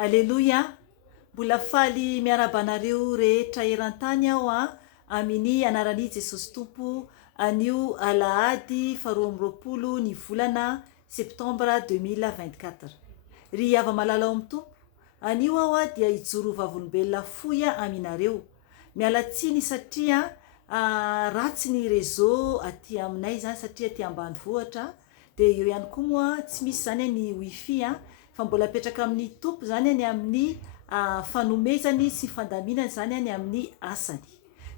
Aleloia, mbola faly miarabanareo rehetra eran-tany aho amin'ny anarany Jesosy Tompo anio alahady 12 ny volana septambra 2024. Ry ava malala ao amin'ny tompo, anio aho dia hijoro vavolombelona foya aminareo. Miala tsiny satria ratsy ny réseau aty aminay zany satria aty ambanivohitra, dia eo ihany koa moa tsy misy zany ny wifi fa mbola apetraka amin'ny tompo zany ny amin'ny fanomezany sy fandaminany zany ny amin'ny asany.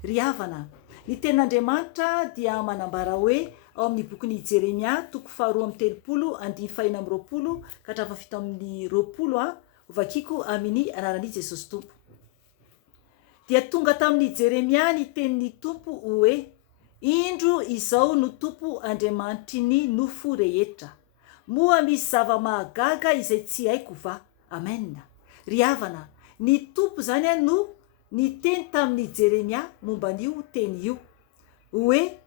Ry havana, ny tenin'Andriamanitra dia manambara hoe ao amin'ny bokin'i Jeremia 2:30-20 ka hatramin'ny 7:20 vakiko amin'ny anaran'i Jesosy Tompo. Dia tonga tamin'ny Jeremia ny tenin'ny tompo hoe: indro izao no tompo Andriamanitry ny nofo rehetra, moa misy zava-mahagaga izay tsy haiko va. Amen. Ry havana, ny tompo zany no niteny tamin'ny Jeremia momba an'io teny io hoe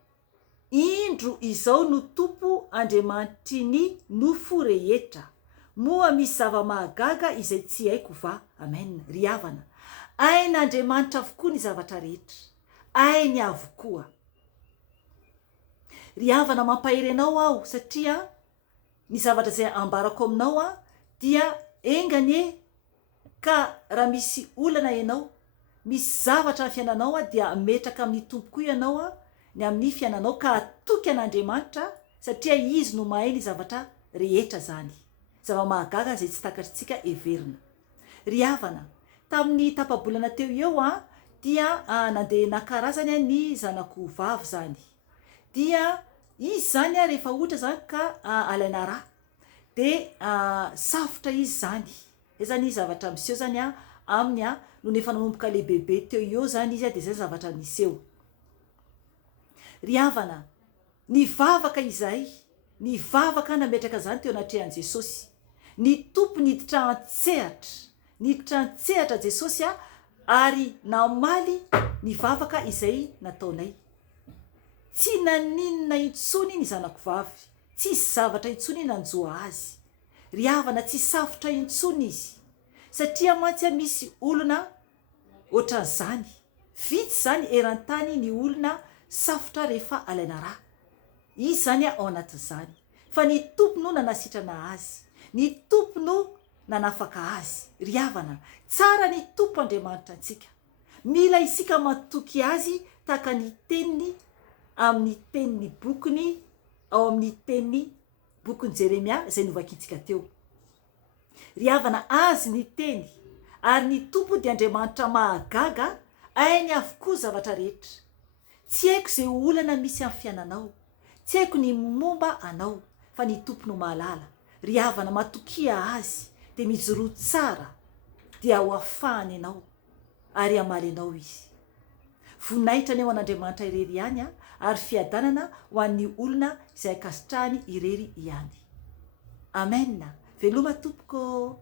indro izao no tompo Andriamanitry ny nofo rehetra, moa misy zava-mahagaga izay tsy haiko va. Amen. Ry havana, ain'Andriamanitra avokoa ny zavatra rehetra, ainy avokoa. Ry havana, mampahery anao aho satria ny zavatra izay ambarako aminao dia engany ka raha misy olana ianao, misy zavatra amin'ny fiainanao dia metraka amin'ny tompo koa ianao ny amin'ny fiainanao ka atoky an'Andriamanitra satria izy no mahay ny zavatra rehetra zany, zava-mahagaga izay tsy takatritsika everina. Ry havana, tamin'ny tapabolana teo eo dia nandeha nakarazany ny zanako vavy zany, dia izy zany rehefa ohatra zany ka alaina rà dia safotra izy zany. Zay zany zavatra miseho zany aminy no nefa nanomboka le bebe teo eo zany izy dia zay zavatra miseho. Ry havana, nivavaka izay, nivavaka nametraka zany teo anatrehan'i Jesosy. Ny tompo niditra antsehatra Jesosy ary namaly nivavaka izay nataonay. Tsy naninona intsony ny zanako vavy, tsisy zavatra intsony nanjoa azy. Ry havana, tsy safotra intsony izy satria mantsy misy olona ohatran'izany, vitsy zany eran-tany ny olona safotra rehefa alaina rà. Izy zany ao anatin'izany, fa ny tompo no nanasitrana azy, ny tompo no nanafaka azy. Ry havana, tsara ny tompo Andriamanitra antsika, mila isika matoky azy tahaka ny teniny amin'ny teniny bokiny ao amin'ny teniny bokin'i Jeremia izay novakintsika teo. Ry havana, azy ny teny ary ny tompo dia Andriamanitra mahagaga, ainy avokoa zavatra rehetra. Tsy haiko izay olana misy amin'ny fiainanao, tsy haiko ny momba anao, fa ny tompo no mahalala. Ry havana, matokia azy dia mijoro tsara dia ho afahany ianao ary hamaly anao izy. Vonaitra ny ao an'Andriamanitra irery ihany ary fiadanana ho an'ny olona izay ankasitrahany irery ihany. Amen. Veloma tompoko.